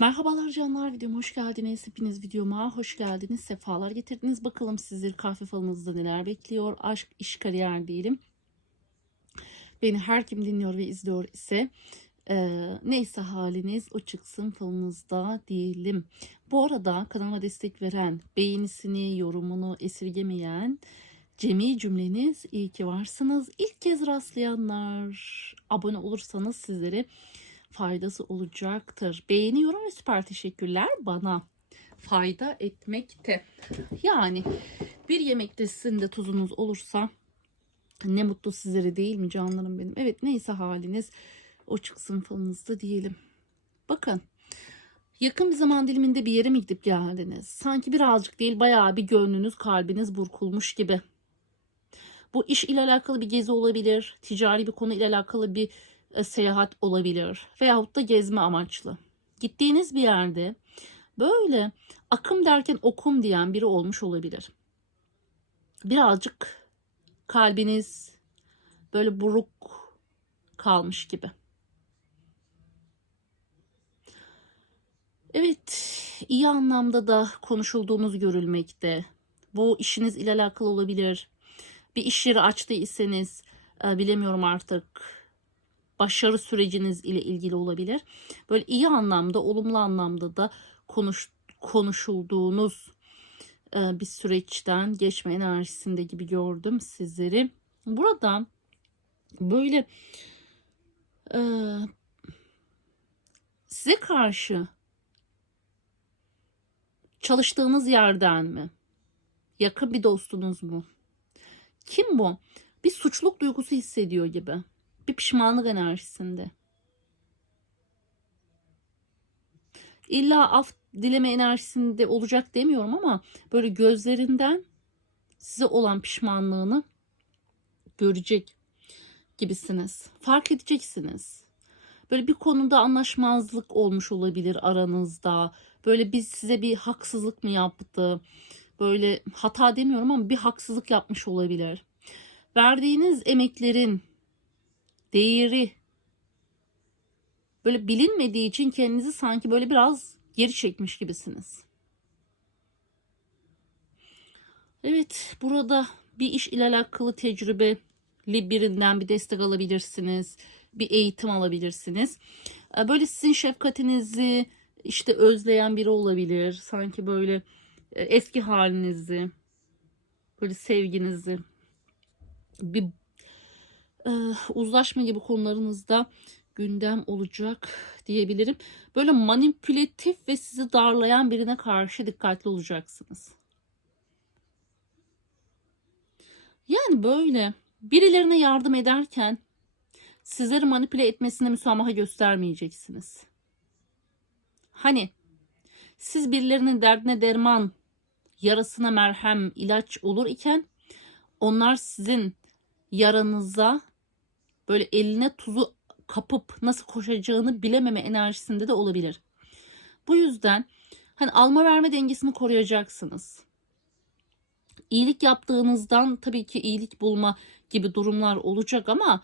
Merhabalar canlar videoma hoş geldiniz. Hepiniz videoma hoş geldiniz. Sefalar getirdiniz. Bakalım sizleri kahve falınızda neler bekliyor. Aşk, iş, kariyer diyelim. Beni her kim dinliyor ve izliyor ise e, neyse haliniz o çıksın falınızda diyelim. Bu arada kanala destek veren, beğenisini, yorumunu esirgemeyen Cemi cümleniz iyi ki varsınız. İlk kez rastlayanlar abone olursanız sizlere faydası olacaktır. Beğeniyorum ve süper teşekkürler bana fayda etmekte. Yani bir yemekte sizin de tuzunuz olursa ne mutlu sizlere değil mi canlarım benim. Evet neyse haliniz o çıksın falınızda diyelim. Bakın yakın bir zaman diliminde bir yere mi gidip geldiniz? Sanki birazcık değil bayağı bir gönlünüz kalbiniz burkulmuş gibi. Bu iş ile alakalı bir gezi olabilir. Ticari bir konu ile alakalı bir seyahat olabilir. Veyahut da gezme amaçlı. Gittiğiniz bir yerde böyle akım derken okum diyen biri olmuş olabilir. Birazcık kalbiniz böyle buruk kalmış gibi. Evet, iyi anlamda da konuşulduğunuz görülmekte. Bu işiniz ile alakalı olabilir. Bir iş yeri açtıysanız e, bilemiyorum artık başarı süreciniz ile ilgili olabilir. Böyle iyi anlamda, olumlu anlamda da konuş, konuşulduğunuz e, bir süreçten geçme enerjisinde gibi gördüm sizleri. Burada böyle e, size karşı çalıştığınız yerden mi? Yakın bir dostunuz mu? Kim bu? Bir suçluluk duygusu hissediyor gibi. Bir pişmanlık enerjisinde. İlla af dileme enerjisinde olacak demiyorum ama böyle gözlerinden size olan pişmanlığını görecek gibisiniz. Fark edeceksiniz. Böyle bir konuda anlaşmazlık olmuş olabilir aranızda. Böyle biz size bir haksızlık mı yaptı? Böyle hata demiyorum ama bir haksızlık yapmış olabilir. Verdiğiniz emeklerin değeri böyle bilinmediği için kendinizi sanki böyle biraz geri çekmiş gibisiniz. Evet, burada bir iş ile alakalı tecrübeli birinden bir destek alabilirsiniz. Bir eğitim alabilirsiniz. Böyle sizin şefkatinizi işte özleyen biri olabilir. Sanki böyle e, eski halinizi, böyle sevginizi bir e, uzlaşma gibi konularınızda gündem olacak diyebilirim. Böyle manipülatif ve sizi darlayan birine karşı dikkatli olacaksınız. Yani böyle birilerine yardım ederken sizleri manipüle etmesine müsamaha göstermeyeceksiniz. Hani siz birilerinin derdine derman, yarasına merhem, ilaç olur iken onlar sizin yaranıza böyle eline tuzu kapıp nasıl koşacağını bilememe enerjisinde de olabilir. Bu yüzden hani alma verme dengesini koruyacaksınız. İyilik yaptığınızdan tabii ki iyilik bulma gibi durumlar olacak ama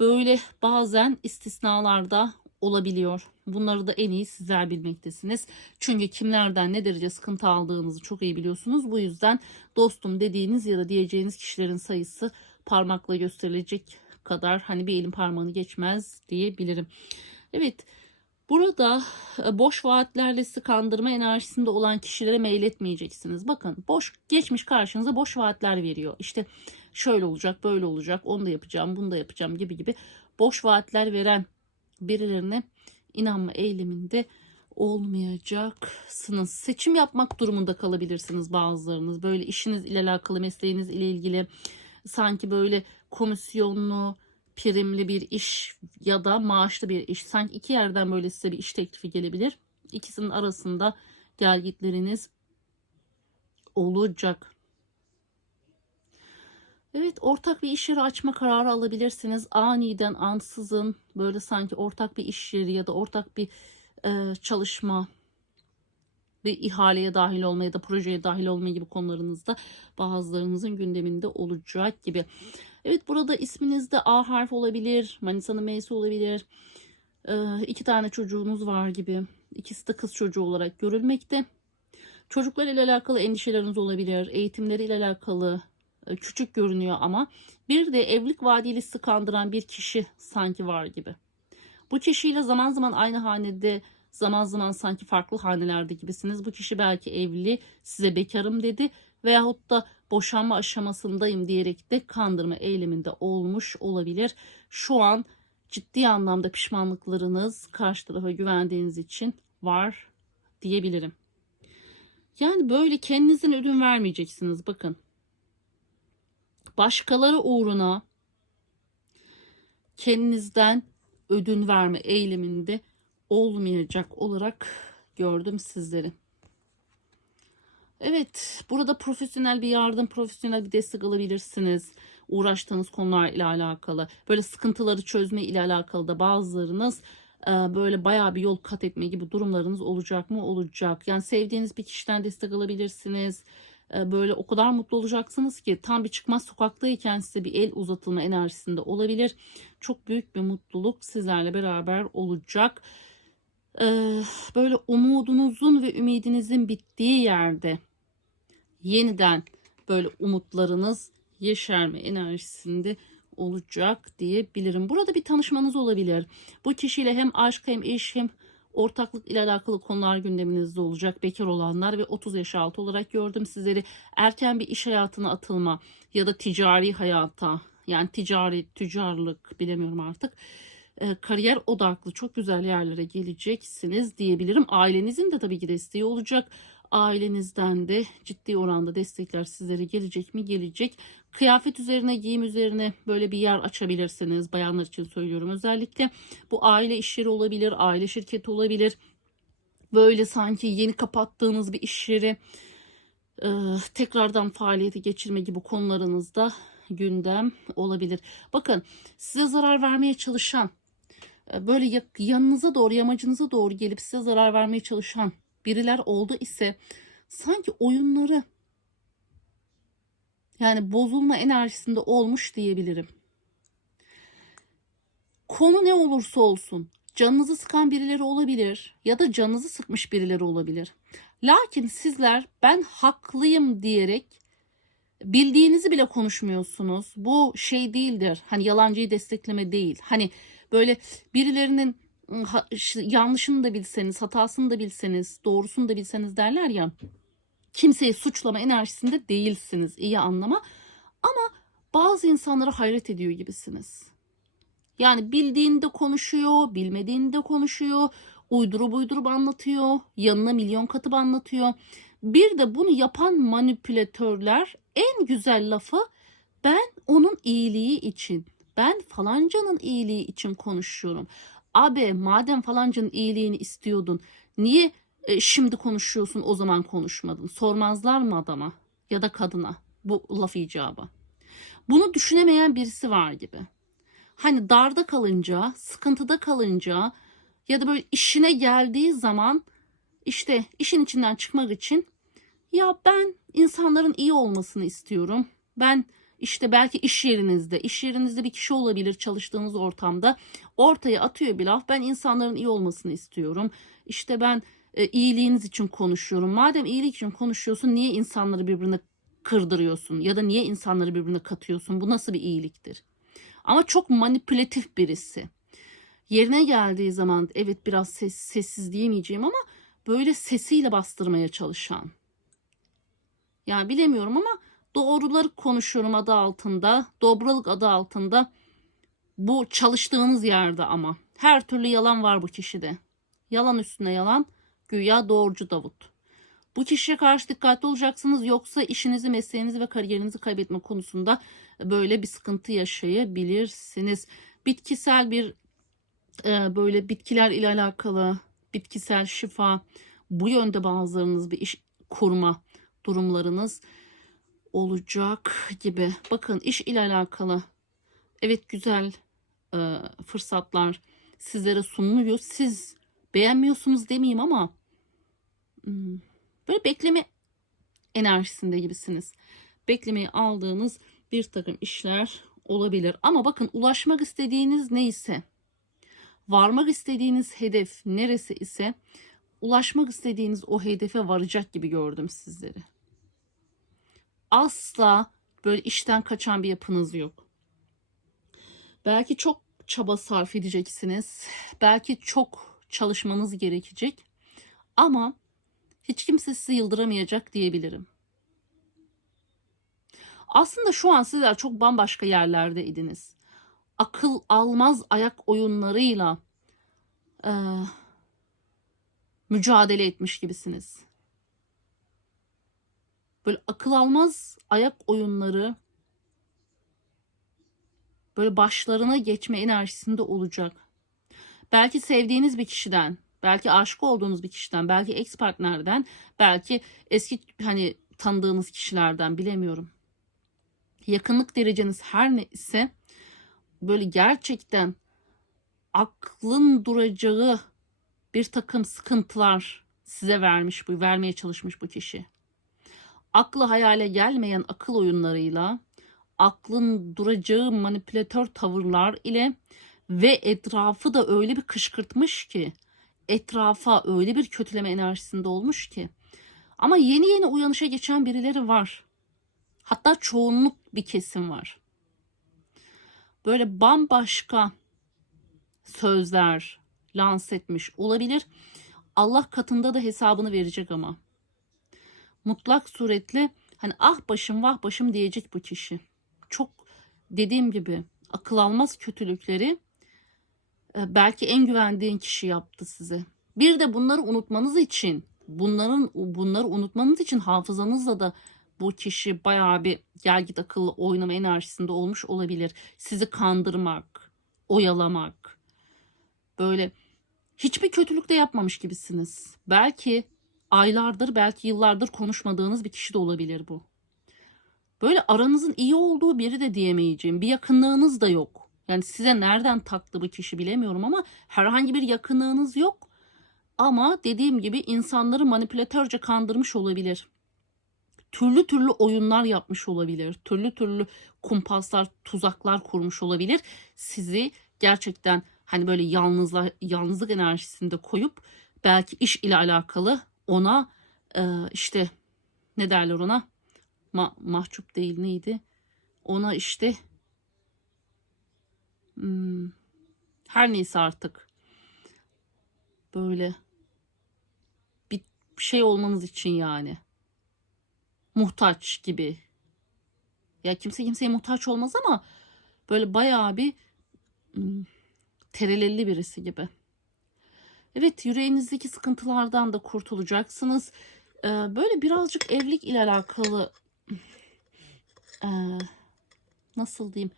böyle bazen istisnalarda olabiliyor. Bunları da en iyi sizler bilmektesiniz. Çünkü kimlerden ne derece sıkıntı aldığınızı çok iyi biliyorsunuz. Bu yüzden dostum dediğiniz ya da diyeceğiniz kişilerin sayısı parmakla gösterilecek kadar hani bir elin parmağını geçmez diyebilirim. Evet burada e, boş vaatlerle sizi kandırma enerjisinde olan kişilere meyletmeyeceksiniz. Bakın boş geçmiş karşınıza boş vaatler veriyor. İşte şöyle olacak böyle olacak onu da yapacağım bunu da yapacağım gibi gibi boş vaatler veren birilerine inanma eyleminde olmayacaksınız. Seçim yapmak durumunda kalabilirsiniz bazılarınız. Böyle işiniz ile alakalı, mesleğiniz ile ilgili sanki böyle komisyonlu, primli bir iş ya da maaşlı bir iş. Sanki iki yerden böyle size bir iş teklifi gelebilir. İkisinin arasında gelgitleriniz olacak. Evet ortak bir iş yeri açma kararı alabilirsiniz. Aniden ansızın böyle sanki ortak bir iş yeri ya da ortak bir e, çalışma bir ihaleye dahil olma ya da projeye dahil olma gibi konularınızda bazılarınızın gündeminde olacak gibi. Evet burada isminizde A harfi olabilir, Manisa'nın M'si olabilir. Ee, iki tane çocuğunuz var gibi. İkisi de kız çocuğu olarak görülmekte. Çocuklar ile alakalı endişeleriniz olabilir. Eğitimleriyle alakalı e, küçük görünüyor ama bir de evlilik vaadilisi kandıran bir kişi sanki var gibi. Bu kişiyle zaman zaman aynı hanede zaman zaman sanki farklı hanelerde gibisiniz. Bu kişi belki evli size bekarım dedi veyahut da boşanma aşamasındayım diyerek de kandırma eyleminde olmuş olabilir. Şu an ciddi anlamda pişmanlıklarınız karşı tarafa güvendiğiniz için var diyebilirim. Yani böyle kendinizin ödün vermeyeceksiniz bakın. Başkaları uğruna kendinizden ödün verme eyleminde olmayacak olarak gördüm sizleri. Evet, burada profesyonel bir yardım, profesyonel bir destek alabilirsiniz. Uğraştığınız konular ile alakalı. Böyle sıkıntıları çözme ile alakalı da bazılarınız e, böyle bayağı bir yol kat etme gibi durumlarınız olacak mı? Olacak. Yani sevdiğiniz bir kişiden destek alabilirsiniz. E, Böyle o kadar mutlu olacaksınız ki tam bir çıkmaz sokaktayken size bir el uzatılma enerjisinde olabilir. Çok büyük bir mutluluk sizlerle beraber olacak. E, Böyle umudunuzun ve ümidinizin bittiği yerde yeniden böyle umutlarınız yeşerme enerjisinde olacak diyebilirim. Burada bir tanışmanız olabilir. Bu kişiyle hem aşk hem iş hem ortaklık ile alakalı konular gündeminizde olacak. Bekar olanlar ve 30 yaş altı olarak gördüm sizleri. Erken bir iş hayatına atılma ya da ticari hayata yani ticari, tüccarlık bilemiyorum artık. E, kariyer odaklı çok güzel yerlere geleceksiniz diyebilirim. Ailenizin de tabii ki desteği olacak. Ailenizden de ciddi oranda destekler sizlere gelecek mi? Gelecek. Kıyafet üzerine, giyim üzerine böyle bir yer açabilirsiniz. Bayanlar için söylüyorum özellikle. Bu aile iş yeri olabilir, aile şirketi olabilir. Böyle sanki yeni kapattığınız bir iş yeri e, tekrardan faaliyete geçirme gibi konularınızda gündem olabilir. Bakın size zarar vermeye çalışan, böyle ya- yanınıza doğru, yamacınıza doğru gelip size zarar vermeye çalışan biriler oldu ise sanki oyunları yani bozulma enerjisinde olmuş diyebilirim. Konu ne olursa olsun canınızı sıkan birileri olabilir ya da canınızı sıkmış birileri olabilir. Lakin sizler ben haklıyım diyerek bildiğinizi bile konuşmuyorsunuz. Bu şey değildir. Hani yalancıyı destekleme değil. Hani böyle birilerinin yanlışını da bilseniz, hatasını da bilseniz, doğrusunu da bilseniz derler ya. Kimseyi suçlama enerjisinde değilsiniz. iyi anlama. Ama bazı insanlara hayret ediyor gibisiniz. Yani bildiğinde konuşuyor, bilmediğinde konuşuyor, uydurup uydurup anlatıyor, yanına milyon katıp anlatıyor. Bir de bunu yapan manipülatörler en güzel lafı ben onun iyiliği için, ben falancanın iyiliği için konuşuyorum. Abi madem falancanın iyiliğini istiyordun, niye e, şimdi konuşuyorsun o zaman konuşmadın? Sormazlar mı adama ya da kadına bu laf icabı? Bunu düşünemeyen birisi var gibi. Hani darda kalınca, sıkıntıda kalınca ya da böyle işine geldiği zaman işte işin içinden çıkmak için ya ben insanların iyi olmasını istiyorum. Ben işte belki iş yerinizde, iş yerinizde bir kişi olabilir çalıştığınız ortamda ortaya atıyor bir laf. Ben insanların iyi olmasını istiyorum. İşte ben e, iyiliğiniz için konuşuyorum. Madem iyilik için konuşuyorsun niye insanları birbirine kırdırıyorsun ya da niye insanları birbirine katıyorsun? Bu nasıl bir iyiliktir? Ama çok manipülatif birisi. Yerine geldiği zaman evet biraz ses, sessiz diyemeyeceğim ama böyle sesiyle bastırmaya çalışan. Yani bilemiyorum ama doğruları konuşuyorum adı altında, dobralık adı altında. Bu çalıştığınız yerde ama her türlü yalan var bu kişide. Yalan üstüne yalan, güya doğrucu Davut. Bu kişiye karşı dikkatli olacaksınız yoksa işinizi, mesleğinizi ve kariyerinizi kaybetme konusunda böyle bir sıkıntı yaşayabilirsiniz. Bitkisel bir e, böyle bitkiler ile alakalı bitkisel şifa bu yönde bazılarınız bir iş kurma durumlarınız olacak gibi. Bakın iş ile alakalı evet güzel e, fırsatlar sizlere sunuluyor. Siz beğenmiyorsunuz demeyeyim ama hmm, böyle bekleme enerjisinde gibisiniz. Beklemeyi aldığınız bir takım işler olabilir. Ama bakın ulaşmak istediğiniz neyse varmak istediğiniz hedef neresi ise ulaşmak istediğiniz o hedefe varacak gibi gördüm sizleri. Asla böyle işten kaçan bir yapınız yok. Belki çok çaba sarf edeceksiniz. Belki çok çalışmanız gerekecek. Ama hiç kimse sizi yıldıramayacak diyebilirim. Aslında şu an sizler çok bambaşka yerlerdeydiniz. Akıl almaz ayak oyunlarıyla e, mücadele etmiş gibisiniz. Böyle akıl almaz ayak oyunları böyle başlarına geçme enerjisinde olacak. Belki sevdiğiniz bir kişiden, belki aşık olduğunuz bir kişiden, belki ex partnerden, belki eski hani tanıdığınız kişilerden bilemiyorum. Yakınlık dereceniz her ne ise böyle gerçekten aklın duracağı bir takım sıkıntılar size vermiş bu vermeye çalışmış bu kişi. Aklı hayale gelmeyen akıl oyunlarıyla aklın duracağı manipülatör tavırlar ile ve etrafı da öyle bir kışkırtmış ki etrafa öyle bir kötüleme enerjisinde olmuş ki ama yeni yeni uyanışa geçen birileri var. Hatta çoğunluk bir kesim var. Böyle bambaşka sözler lanse etmiş olabilir. Allah katında da hesabını verecek ama. Mutlak suretle hani ah başım vah başım diyecek bu kişi. Çok dediğim gibi akıl almaz kötülükleri e, belki en güvendiğin kişi yaptı size. Bir de bunları unutmanız için, bunların bunları unutmanız için hafızanızla da bu kişi bayağı bir gel git akıllı oynama enerjisinde olmuş olabilir. Sizi kandırmak, oyalamak. Böyle hiçbir kötülük de yapmamış gibisiniz. Belki aylardır, belki yıllardır konuşmadığınız bir kişi de olabilir bu. Böyle aranızın iyi olduğu biri de diyemeyeceğim. Bir yakınlığınız da yok. Yani size nereden taktı bu kişi bilemiyorum ama herhangi bir yakınlığınız yok. Ama dediğim gibi insanları manipülatörce kandırmış olabilir. Türlü türlü oyunlar yapmış olabilir. Türlü türlü kumpaslar, tuzaklar kurmuş olabilir. Sizi gerçekten hani böyle yalnızla, yalnızlık enerjisinde koyup belki iş ile alakalı ona e, işte ne derler ona? Ma, mahcup değil neydi? Ona işte hmm, her neyse artık. Böyle bir şey olmanız için yani. Muhtaç gibi. Ya kimse kimseye muhtaç olmaz ama böyle bayağı bir hmm, terelelli birisi gibi. Evet yüreğinizdeki sıkıntılardan da kurtulacaksınız. Ee, böyle birazcık evlilik ile alakalı ee, nasıl diyeyim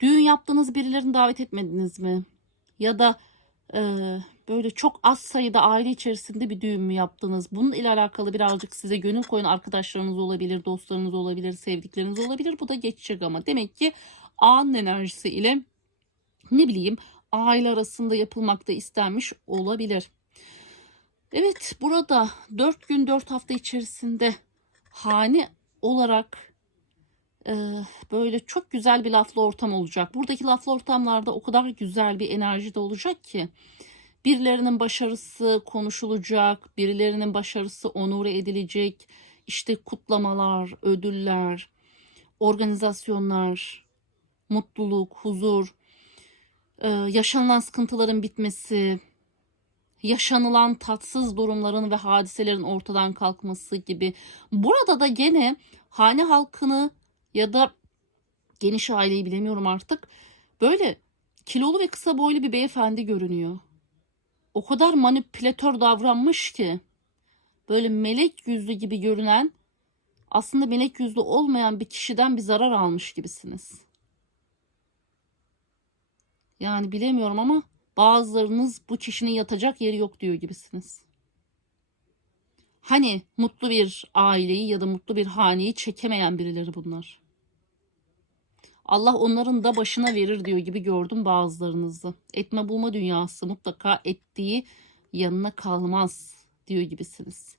düğün yaptığınız birilerini davet etmediniz mi? Ya da e, böyle çok az sayıda aile içerisinde bir düğün mü yaptınız? Bunun ile alakalı birazcık size gönül koyun arkadaşlarınız olabilir, dostlarınız olabilir, sevdikleriniz olabilir. Bu da geçecek ama demek ki anın enerjisi ile ne bileyim aile arasında yapılmakta istenmiş olabilir. Evet burada 4 gün 4 hafta içerisinde hane olarak e, böyle çok güzel bir laflı ortam olacak. Buradaki laflı ortamlarda o kadar güzel bir enerji de olacak ki birilerinin başarısı konuşulacak, birilerinin başarısı onure edilecek. İşte kutlamalar, ödüller, organizasyonlar, mutluluk, huzur, e, yaşanılan sıkıntıların bitmesi, yaşanılan tatsız durumların ve hadiselerin ortadan kalkması gibi. Burada da gene hane halkını ya da geniş aileyi bilemiyorum artık. Böyle kilolu ve kısa boylu bir beyefendi görünüyor. O kadar manipülatör davranmış ki böyle melek yüzlü gibi görünen aslında melek yüzlü olmayan bir kişiden bir zarar almış gibisiniz. Yani bilemiyorum ama bazılarınız bu kişinin yatacak yeri yok diyor gibisiniz. Hani mutlu bir aileyi ya da mutlu bir haneyi çekemeyen birileri bunlar. Allah onların da başına verir diyor gibi gördüm bazılarınızı. Etme bulma dünyası mutlaka ettiği yanına kalmaz diyor gibisiniz.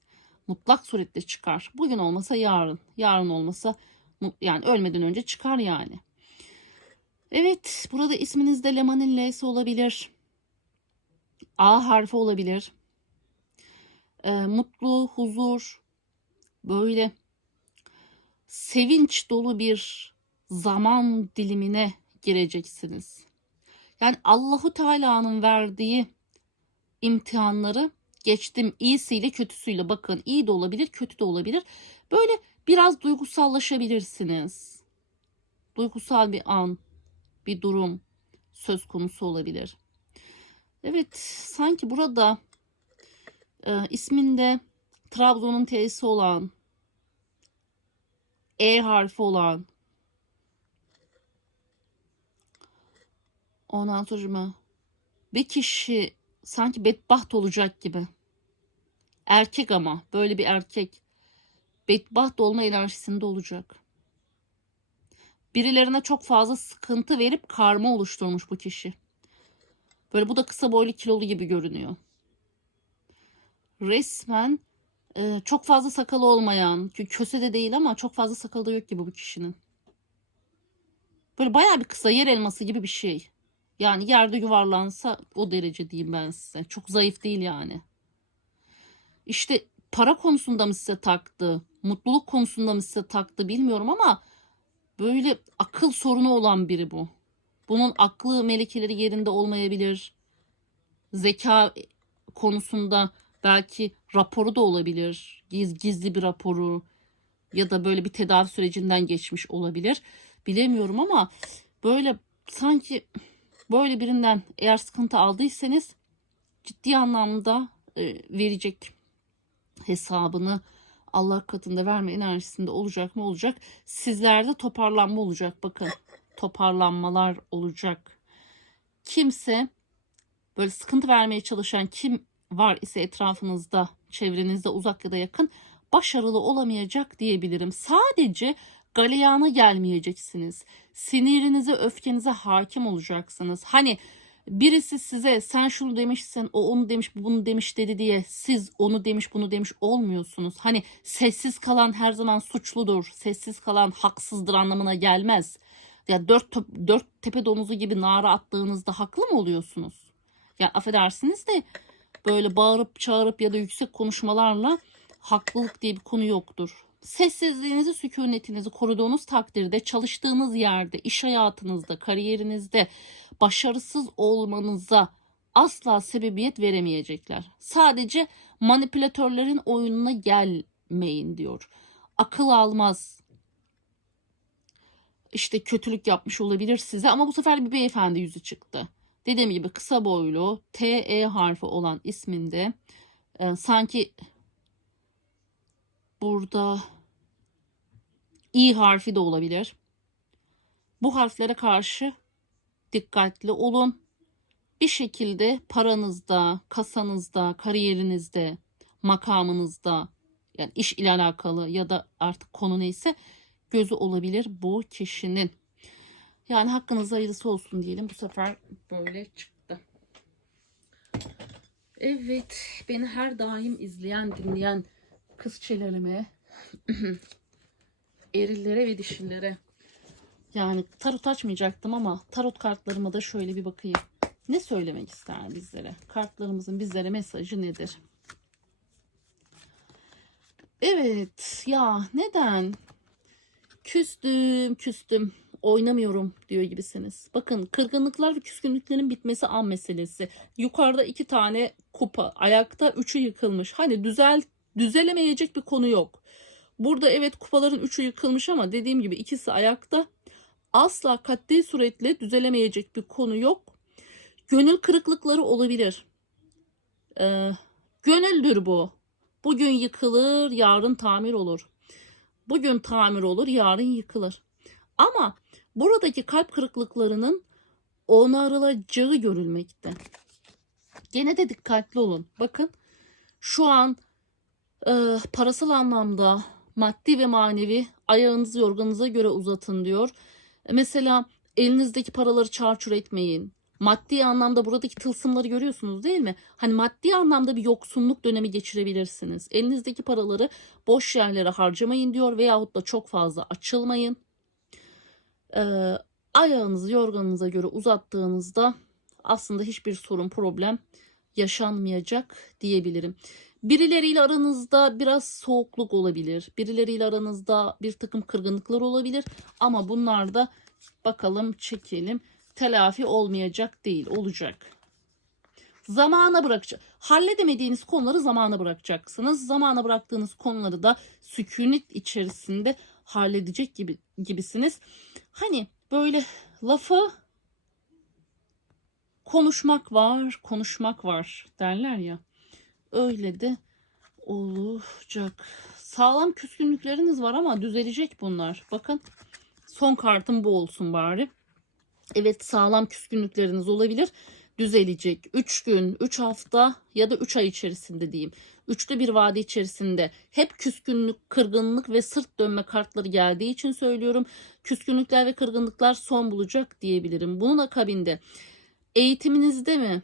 Mutlak surette çıkar. Bugün olmasa yarın. Yarın olmasa yani ölmeden önce çıkar yani. Evet burada isminizde Leman'in L'si olabilir. A harfi olabilir. Ee, mutlu, huzur, böyle sevinç dolu bir zaman dilimine gireceksiniz. Yani Allahu Teala'nın verdiği imtihanları geçtim iyisiyle kötüsüyle bakın iyi de olabilir kötü de olabilir. Böyle biraz duygusallaşabilirsiniz. Duygusal bir an, bir durum söz konusu olabilir. Evet sanki burada e, isminde Trabzon'un T'si olan E harfi olan ondan sonra bir kişi sanki bedbaht olacak gibi. Erkek ama böyle bir erkek bedbaht olma enerjisinde olacak. Birilerine çok fazla sıkıntı verip karma oluşturmuş bu kişi. Böyle bu da kısa boylu kilolu gibi görünüyor. Resmen e, çok fazla sakalı olmayan, kö- köse de değil ama çok fazla sakalı da yok gibi bu kişinin. Böyle bayağı bir kısa yer elması gibi bir şey. Yani yerde yuvarlansa o derece diyeyim ben size. Çok zayıf değil yani. İşte para konusunda mı size taktı, mutluluk konusunda mı size taktı bilmiyorum ama böyle akıl sorunu olan biri bu. Bunun aklı melekeleri yerinde olmayabilir. Zeka konusunda belki raporu da olabilir. Giz, gizli bir raporu ya da böyle bir tedavi sürecinden geçmiş olabilir. Bilemiyorum ama böyle sanki böyle birinden eğer sıkıntı aldıysanız ciddi anlamda e, verecek hesabını Allah katında verme enerjisinde olacak mı olacak. Sizlerde toparlanma olacak bakın. Toparlanmalar olacak. Kimse böyle sıkıntı vermeye çalışan kim var ise etrafınızda, çevrenizde uzak ya da yakın başarılı olamayacak diyebilirim. Sadece galeyana gelmeyeceksiniz. Sinirinize, öfkenize hakim olacaksınız. Hani birisi size sen şunu demişsin, o onu demiş, bu bunu demiş dedi diye siz onu demiş, bunu demiş olmuyorsunuz. Hani sessiz kalan her zaman suçludur, sessiz kalan haksızdır anlamına gelmez. Ya dört, dört tepe domuzu gibi nara attığınızda haklı mı oluyorsunuz? Ya affedersiniz de böyle bağırıp çağırıp ya da yüksek konuşmalarla haklılık diye bir konu yoktur. Sessizliğinizi, sükunetinizi koruduğunuz takdirde çalıştığınız yerde, iş hayatınızda, kariyerinizde başarısız olmanıza asla sebebiyet veremeyecekler. Sadece manipülatörlerin oyununa gelmeyin diyor. Akıl almaz. İşte kötülük yapmış olabilir size ama bu sefer bir beyefendi yüzü çıktı. Dediğim gibi kısa boylu T E harfi olan isminde e, sanki burada İ harfi de olabilir. Bu harflere karşı dikkatli olun. Bir şekilde paranızda, kasanızda, kariyerinizde, makamınızda yani iş ile alakalı ya da artık konu neyse gözü olabilir bu kişinin. Yani hakkınızda hayırlısı olsun diyelim. Bu sefer böyle çıktı. Evet, beni her daim izleyen, dinleyen kız çelerime, erillere ve dişillere. Yani tarot açmayacaktım ama tarot kartlarıma da şöyle bir bakayım. Ne söylemek ister bizlere? Kartlarımızın bizlere mesajı nedir? Evet ya neden? Küstüm küstüm oynamıyorum diyor gibisiniz. Bakın kırgınlıklar ve küskünlüklerin bitmesi an meselesi. Yukarıda iki tane kupa ayakta üçü yıkılmış. Hani düzel düzelemeyecek bir konu yok. Burada evet kupaların üçü yıkılmış ama dediğim gibi ikisi ayakta. Asla katli suretle düzelemeyecek bir konu yok. Gönül kırıklıkları olabilir. Ee, gönüldür bu. Bugün yıkılır, yarın tamir olur. Bugün tamir olur, yarın yıkılır. Ama buradaki kalp kırıklıklarının onarılacağı görülmekte. Gene de dikkatli olun. Bakın şu an e, parasal anlamda maddi ve manevi ayağınızı yorganınıza göre uzatın diyor. E, Mesela elinizdeki paraları çarçur etmeyin. Maddi anlamda buradaki tılsımları görüyorsunuz değil mi? Hani maddi anlamda bir yoksunluk dönemi geçirebilirsiniz. Elinizdeki paraları boş yerlere harcamayın diyor veyahut da çok fazla açılmayın. Ee, ayağınızı yorganınıza göre uzattığınızda aslında hiçbir sorun problem yaşanmayacak diyebilirim. Birileriyle aranızda biraz soğukluk olabilir. Birileriyle aranızda bir takım kırgınlıklar olabilir. Ama bunlar da bakalım çekelim. Telafi olmayacak değil, olacak. Zamana bırakacak. Halledemediğiniz konuları zamana bırakacaksınız. Zamana bıraktığınız konuları da sükunet içerisinde halledecek gibi gibisiniz. Hani böyle lafı konuşmak var, konuşmak var derler ya. Öyle de olacak. Sağlam küskünlükleriniz var ama düzelecek bunlar. Bakın son kartım bu olsun bari. Evet sağlam küskünlükleriniz olabilir. Düzelecek. 3 gün, 3 hafta ya da 3 ay içerisinde diyeyim. Üçlü bir vade içerisinde hep küskünlük, kırgınlık ve sırt dönme kartları geldiği için söylüyorum. Küskünlükler ve kırgınlıklar son bulacak diyebilirim. Bunun akabinde eğitiminizde mi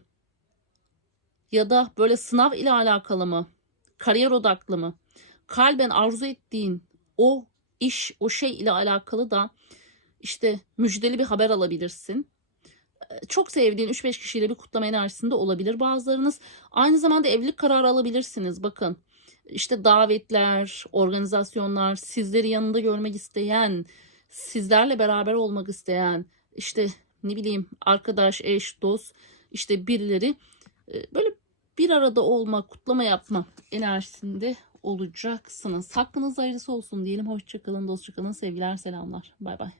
ya da böyle sınav ile alakalı mı? Kariyer odaklı mı? Kalben arzu ettiğin o iş, o şey ile alakalı da işte müjdeli bir haber alabilirsin. Ee, Çok sevdiğin 3-5 kişiyle bir kutlama enerjisinde olabilir bazılarınız. Aynı zamanda evlilik kararı alabilirsiniz. Bakın işte davetler, organizasyonlar, sizleri yanında görmek isteyen, sizlerle beraber olmak isteyen, işte ne bileyim arkadaş, eş, dost, işte birileri e, böyle bir arada olma, kutlama yapma enerjisinde olacaksınız. Hakkınız hayırlısı olsun diyelim. Hoşçakalın, dostçakalın, sevgiler, selamlar. Bay bay.